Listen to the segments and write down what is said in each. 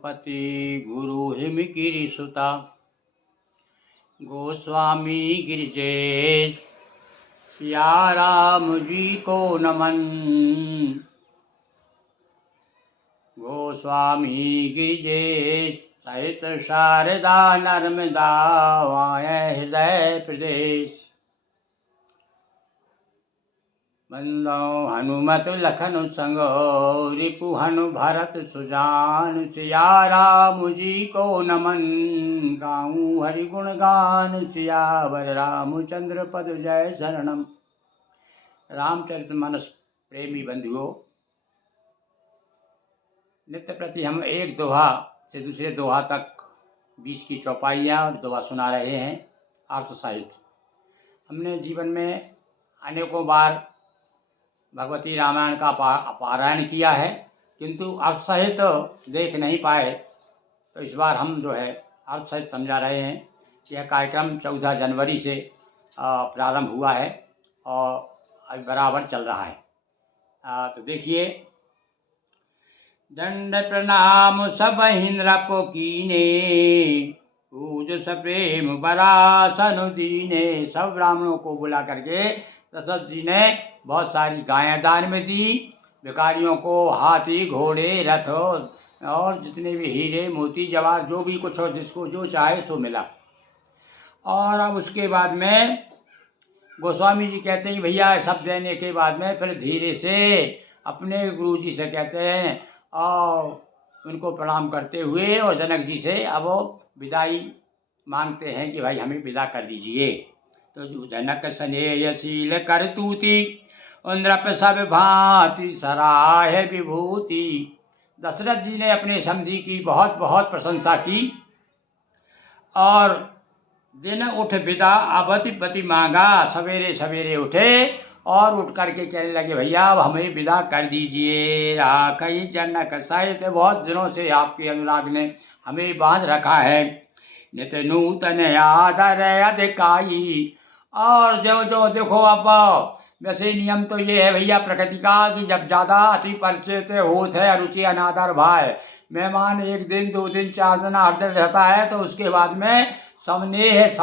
पति गुरु हिमगिरि सुता गोस्वामी गिरिजेश सिया राम जी को नमन। गोस्वामी गिरिजेश सहित शारदा नर्मदा वाये हृदय प्रदेश। बंदो हनुमत लखन संगो रिपु हनु भरत सुजान सिया राम जी को नमन। गाऊं हरि गुण गान सियावर रामचंद्र पद जय शरणम। रामचरितमानस प्रेमी बंधुओं, नित्य प्रति हम एक दोहा से दूसरे दोहा तक बीच की चौपाइयाँ और दोहा सुना रहे हैं। अर्थ साहित्य हमने जीवन में अनेकों बार भगवती रामायण का पारायण किया है, किंतु अर्थ सहित देख नहीं पाए। तो इस बार हम जो है अर्थ सहित समझा रहे हैं। यह कार्यक्रम 14 जनवरी से प्रारंभ हुआ है और अभी बराबर चल रहा है। तो देखिए, दंड प्रणाम सब नृप कीने पूज सप्रेम बरासन दीने। सब ब्राह्मणों को बुला करके दशरथ जी ने बहुत सारी गायें दान में दी। भिखारियों को हाथी घोड़े रथ और जितने भी हीरे मोती जवाहर जो भी कुछ हो, जिसको जो चाहे सो मिला। और अब उसके बाद में गोस्वामी जी कहते हैं भैया सब देने के बाद में फिर धीरे से अपने गुरु जी से कहते हैं और उनको प्रणाम करते हुए और जनक जी से अब वो विदाई मांगते हैं कि भाई हमें विदा कर दीजिए। तो जनक स्नेहशील कर तूती नृप सब भांति सराहे विभूति। दशरथ जी ने अपने समधी की बहुत बहुत प्रशंसा की और दिन उठ विदा अवति पति मांगा। सवेरे सवेरे उठे और उठ करके कहने लगे भैया अब हमें विदा कर दीजिए। राखई जनक सहित, बहुत दिनों से आपके अनुराग ने हमें बांध रखा है। नित नूतन आदर अधिकाई। और जो जो देखो अब वैसे नियम तो ये है भैया प्रकृति का कि जब ज़्यादा अति परिचित होत है अरुचि अनादर भाई, मेहमान 1 दिन 2 दिन 4 दिन 8 दिन रहता है तो उसके बाद में समनेह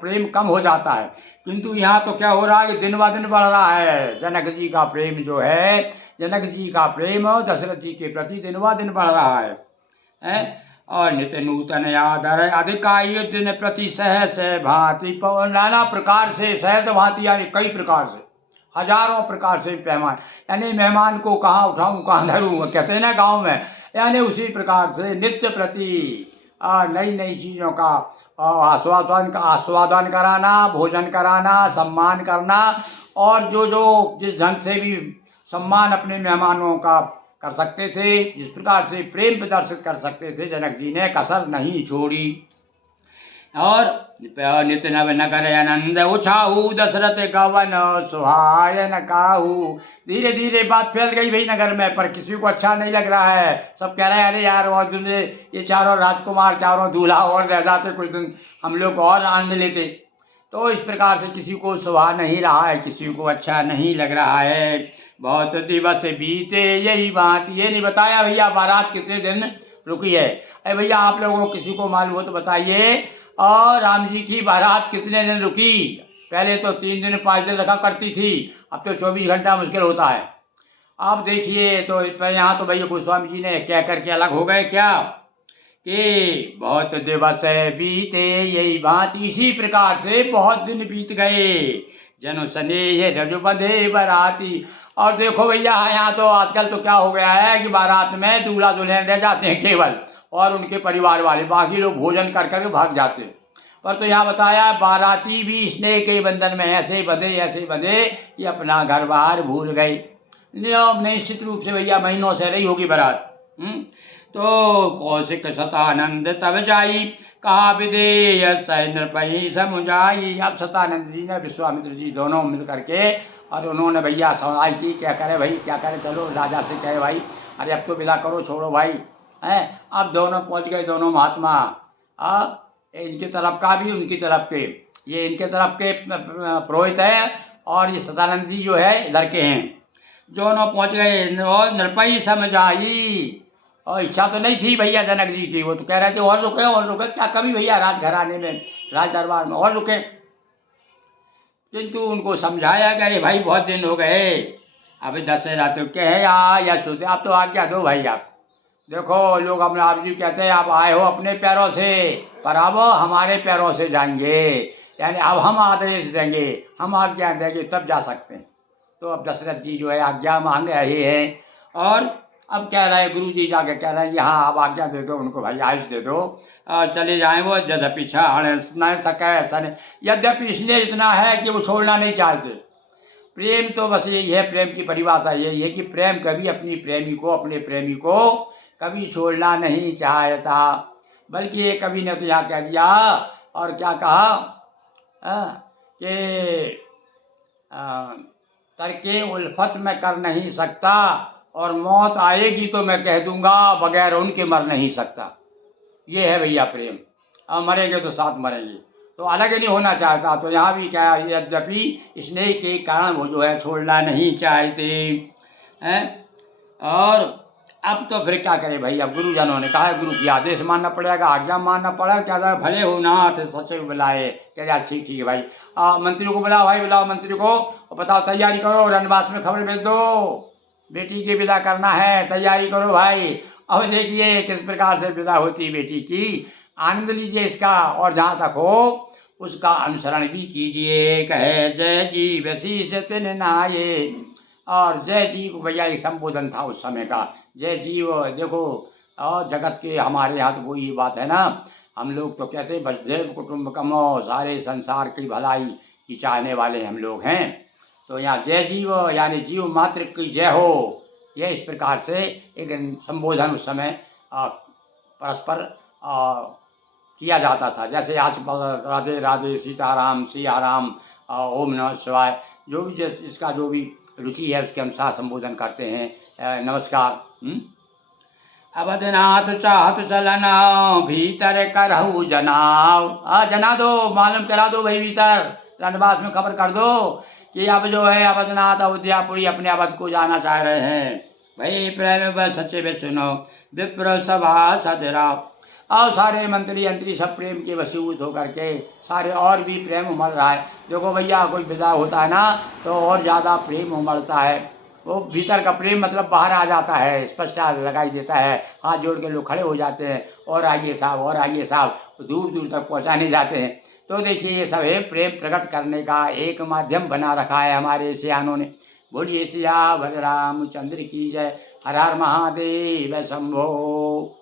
प्रेम कम हो जाता है। किंतु यहाँ तो क्या हो रहा है कि दिन ब दिन बढ़ रहा है। जनक जी का प्रेम जो है, जनक जी का प्रेम दशरथ जी के प्रति दिन ब दिन बढ़ रहा है। और नित नूतन आदर अधिकाई दिन प्रति सहस भांति नाना प्रकार से, सहस भांति यानी कई प्रकार से, हजारों प्रकार से पैमान, यानी मेहमान को कहाँ उठाऊं कहाँ धरूं, कहते हैं ना गाँव में, यानी उसी प्रकार से नित्य प्रति नई नई चीज़ों का आस्वादन कराना, भोजन कराना, सम्मान करना। और जो जो जिस ढंग से भी सम्मान अपने मेहमानों का कर सकते थे, जिस प्रकार से प्रेम प्रदर्शित कर सकते थे, जनक जी ने कसर नहीं छोड़ी। और नित नव नगर आनंद उछाहू दशरथ गवन सुहायन काहू। धीरे धीरे बात फैल गई भाई नगर में, पर किसी को अच्छा नहीं लग रहा है। सब कह रहे हैं अरे यार और ये चारों राजकुमार, चारों दूल्हा और रह जाते कुछ दिन, हम लोग और आनंद लेते। तो इस प्रकार से किसी को सुहा नहीं रहा है, किसी को अच्छा नहीं लग रहा है। बहुत दिवस बीते यही बात, ये नहीं बताया भैया बारात कितने दिन रुकी है। अरे भैया आप लोगों को किसी को मालूम हो तो बताइए। और राम जी की बारात कितने दिन रुकी? पहले तो 3 दिन 5 दिन रखा करती थी, अब तो 24 घंटा मुश्किल होता है। अब देखिए तो यहाँ तो भैया गोस्वामी जी ने कह करके अलग हो गए क्या कि बहुत दिवस बीते यही बात, इसी प्रकार से बहुत दिन बीत गए। जनो स्नेह रज बंधे बराती। और देखो भैया यहाँ तो आजकल तो क्या हो गया है कि बारात में दूल्हा दुल्हन रह जाते हैं केवल, और उनके परिवार वाले, बाकी लोग भोजन कर कर भाग जाते हैं। पर तो यहाँ बताया बाराती भी स्नेह के बंधन में ऐसे बंधे कि अपना घर बार भूल गए। निश्चित रूप से भैया महीनों से रही होगी बारात। तो कौशिक सतानंद तब जाई कहा विदेय नृपहि समुझाई। अब सतानंद जी ने विश्वामित्र जी दोनों मिल करके और उन्होंने भैया सवाल की क्या करे भाई, क्या करे, चलो राजा से कहे भाई अरे अब तो विदा करो, छोड़ो भाई हैं। अब दोनों पहुंच गए, दोनों महात्मा, इनकी तरफ का भी उनकी तरफ के, ये इनके तरफ के पुरोहित है और ये सदानंद जी जो है इधर के हैं। दोनों पहुंच गए और नृपहि समझाई और इच्छा तो नहीं थी भैया जनक जी की, वो तो कह रहे थे और रुके क्या कभी भैया राजघराने में राज दरबार में और रुके। किंतु उनको समझाया कि अरे भाई बहुत दिन हो गए, अभी दशहरा तो क्या है या सोते आप तो आज्ञा दो भाई। आप देखो लोग अपने आप जी कहते हैं आप आए हो अपने पैरों से, पर अब हमारे पैरों से जाएंगे, यानी अब हम आदेश देंगे, हम आज्ञा देंगे तब जा सकते हैं। तो अब दशरथ जी जो है आज्ञा मांग रहे हैं, और अब कह रहे हैं गुरु जी जाके कह रहे हैं यहाँ आप आज्ञा दे दो उनको भाई, आयुष दे दो, चले जाएं वो। यद्यपि न सके सन, यद्यपि स्नेह इतना है कि वो छोड़ना नहीं चाहते। प्रेम तो बस यही है, प्रेम की परिभाषा यही है कि प्रेम कभी अपनी प्रेमी को, अपने प्रेमी को कभी छोड़ना नहीं चाहता। बल्कि ये कभी ने तो यहाँ कह दिया और क्या कहा कि तरके उल्फत में कर नहीं सकता, और मौत आएगी तो मैं कह दूंगा बगैर उनके मर नहीं सकता। ये है भैया प्रेम, अब मरेंगे तो साथ मरेंगे, तो अलग नहीं होना चाहता। तो यहाँ भी क्या, यद्यपि स्नेह के कारण वो जो है छोड़ना नहीं चाहते हैं। और अब तो फिर क्या करें भाई, अब गुरुजनों ने कहा गुरु की आदेश मानना पड़ेगा, आज्ञा मानना पड़ेगा। क्या कहा भले हो नाथ सचिव बुलाए, कह यार ठीक है भाई, मंत्री को बुलाओ भाई, बुलाओ मंत्री को और बताओ तैयारी करो, रनवास में खबर भेज दो, बेटी की विदा करना है, तैयारी करो भाई। अब देखिए किस प्रकार से विदा होती है बेटी की, आनंद लीजिए इसका, और जहाँ तक हो उसका अनुसरण भी कीजिए। कहे जय जीव शीश तिन नाये, और जय जीव भैया एक संबोधन था उस समय का, जय जीव। देखो और जगत के हमारे यहाँ तो वही बात है ना, हम लोग तो कहते हैं वसुधैव कुटुंबकम, सारे संसार की भलाई की चाहने वाले हम लोग हैं। तो यहाँ जय जीव यानी जीव मात्र की जय हो, यह इस प्रकार से एक संबोधन उस समय परस्पर किया जाता था। जैसे आज राधे राधे सीताराम सियाराम ओम नमः शिवाय, जो भी जिसका जो भी रुचि है उसके अनुसार संबोधन करते हैं। नमस्कार। अवधनाथ चाहत चलना भीतर करहु जनाव, जना दो, मालूम करा दो भाई भीतर, रनवास में खबर कर दो कि अब जो है अवधनाथ अयोध्यापुरी अपने अवध को जाना चाह रहे हैं। भाई प्रेम व सच्चे में सुनो विप्र सभा सदरा, और सारे मंत्री यंत्री सब प्रेम के वशीभूत होकर के सारे, और भी प्रेम उमड़ रहा है। देखो भैया कोई विदा होता है ना तो और ज़्यादा प्रेम उमड़ता है, वो भीतर का प्रेम मतलब बाहर आ जाता है, स्पष्ट लगाई देता है, हाथ जोड़ के लोग खड़े हो जाते हैं, और आइए साहब और आइए साहब, दूर दूर तक पहुंचाने जाते हैं। तो देखिए ये सब है प्रेम प्रकट करने का एक माध्यम बना रखा है हमारे सियानों ने। बोलिए सिया भर रामचंद्र की जय, हर हर महादेव शंभो।